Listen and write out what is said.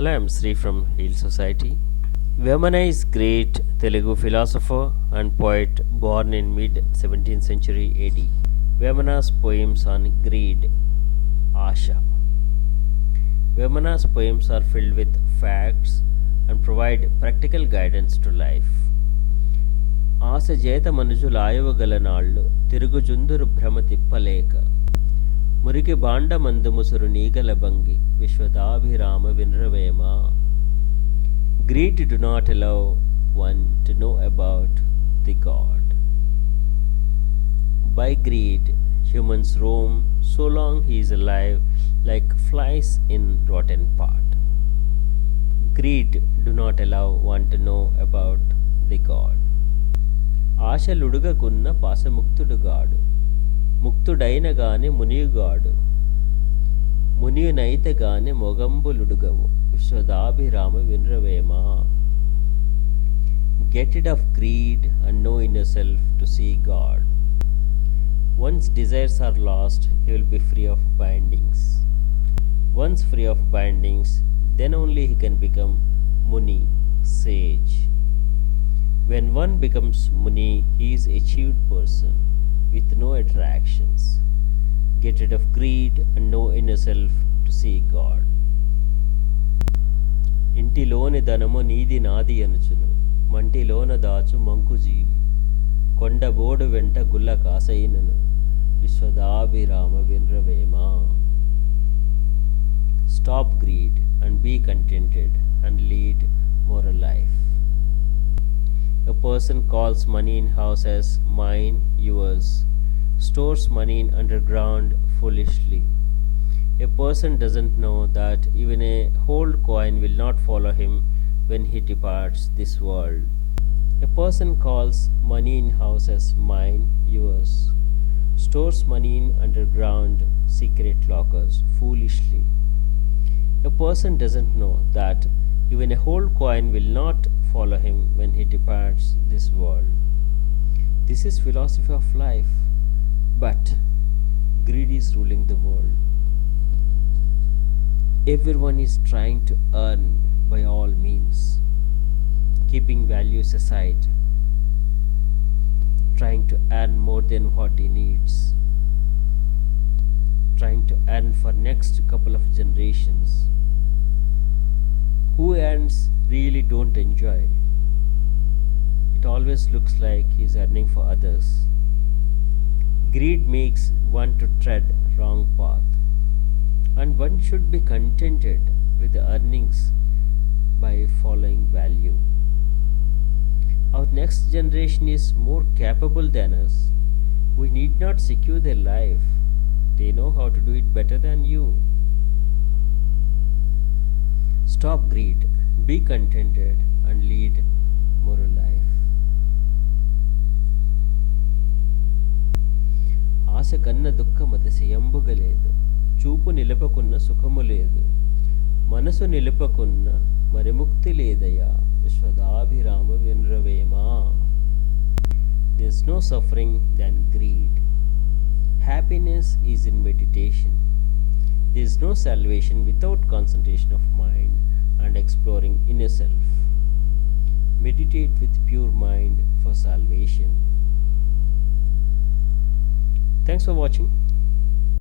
Hello, I'm Sri from Heal Society. Vemana is great Telugu philosopher and poet born in mid 17th century AD. Vemana's poems on greed, Asha. Vemana's poems are filled with facts and provide practical guidance to life. ఆశ చేత మనుజులాయువగల నాళ్ళు తిరుగుజుందురు భ్రమ తిప్పలేక మురికి బాండమందు ముసురు నీగల భంగి విశ్వదాభిరామ వినరవేమ. Greed do not allow one to know about the God. By greed, humans roam so long he is alive like flies in rotten pot. Greed do not allow one to know about the God. ఆశలుడుగకున్న పాశముక్తుడుగాడు ముక్తుడైన గాని మునియుగాడు మునియునైతే గాని మొగంబులుడుగవు విశ్వదాభిరామ వినరవేమా. Get rid of greed and know in yourself to see God. Once desires are lost, he will be free of bindings. Once free of bindings, then only he can become Muni, sage. When one becomes Muni, he is achieved person with no attractions. Get rid of greed and know in yourself to see God. ఇంటిలోని ధనము నీది నాది అనుచును మంటిలోన దాచు మంకుజీవి కొండబోడు వెంట గుల్ల కాసైనను విశ్వదాభిరామ వినరవేమా. Stop greed and be contented and lead moral life. A person calls money in house as mine, yours, stores money in underground foolishly. A person doesn't know that even a whole coin will not follow him when he departs this world. A person calls money in house as mine, yours, stores money in underground secret lockers foolishly. A person doesn't know that even a whole coin will not follow him when he departs this world. This is philosophy of life, but greed is ruling the world. Everyone is trying to earn by all means, keeping values aside, trying to earn more than what he needs, trying to earn for next couple of generations. Who earns really don't enjoy. It always looks like he is earning for others. Greed makes one to tread wrong path, and one should be contented with the earnings by following value. Our next generation is more capable than us. We need not secure their life. They know how to do it better than you. Stop greed, be contented, and lead moral life. ఆశ కన్న దుఃఖమతిశయంబుగలేదు చూపు నిలుపకున్న సుఖము లేదు మనసు నిలుపకున్న మరి ముక్తి లేదయా విశ్వదాభిరామ వినరవేమా. There is no suffering than greed. Happiness is in meditation. There is no salvation without concentration of mind and exploring inner self. Meditate with pure mind for salvation. Thanks for watching.